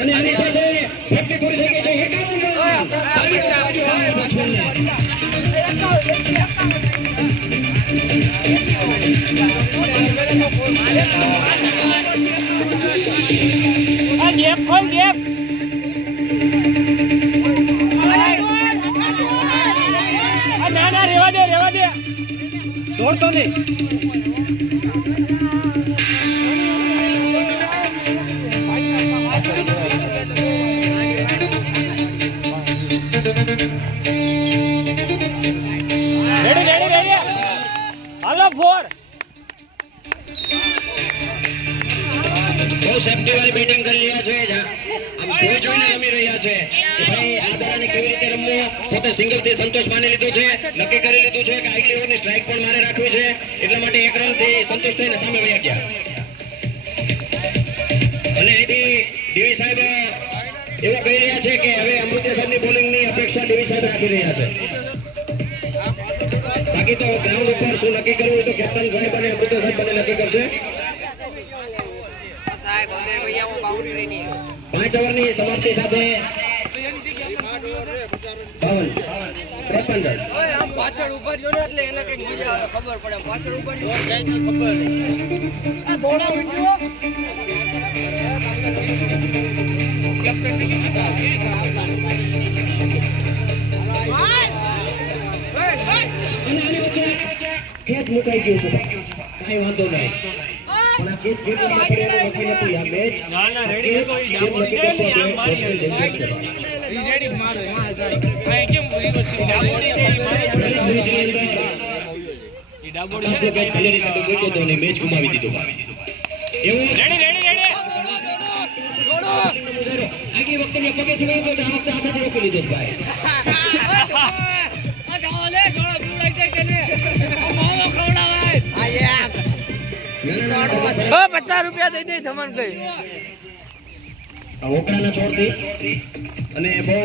અને આની સાથે ફેક્ટરી પૂરી થઈ ગઈ છે 51 ગેપ ખોલ ગેપ ના રેવા દે દોડતો નહીં રેડી હાલો ફોર બહુ સેફટી વાળી બેટિંગ કરી રહ્યા છે આમ જોઈને રમી રહ્યા છે કે ભાઈ આ દડાને કેવી રીતે રમવું પોતે સિંગલ થી સંતોષ માની લીધું છે નક્કી કરી લીધું છે કે આગલી ઓવરની સ્ટ્રાઇક પણ મારે રાખવી છે એટલા માટે એક રન થી સંતોષ થઈને સામે વળ્યા ગયા અને અહીંથી ડીવી સાહેબ એવું કહી રહ્યા છે કે હવે અમૃત્યા સાહેબની બોલિંગની અપેક્ષા ડીવી સાહેબ રાખી રહ્યા છે બાકી તો ગ્રાઉન્ડ ઉપર શું નક્કી કરવું એ તો કેપ્ટન સાહેબ અને અમૃત્યા સાહેબ બંને નક્કી કરશે 5 ઓવરની સમાપ્તિ સાથે 52 પાછળ ઉભા રહ્યો ને એટલે એને કઈક મજા આવે ખબર પડે પાછળ ઉભા રહ્યો જાય તો ખબર નહીં આ દોડા વિડિયો કેપ્ટન કેચ મુકાઈ ગયું છે કઈ વાંધો નહીં પણ આ કેચ ખેતી આપણે નથી નથી આ મેચ ના રેડી તો ઈ ડાબોડી જાય ને આ મારી ઈ રેડી મારે જાય કઈ કેમ રિવર્સ ડાબોડી છે ઈ ડાબોડી છે મેચ કલેરી સાથે ગોતો તો ને મેચ ગુમાવી દીધો એવું રેડી દોડો આગી વખતે ને પગે ચડ્યો તો આ વખતે હાથે રોકી લીધો ભાઈ આ જાઓ લે જોડો બ્લુ લાઈટ જાય કે ને માવો ખવડાવાય આ યાર 50 રૂપિયા દઈ દે ધમન કઈ ઓકરાના છોડથી અને બહુ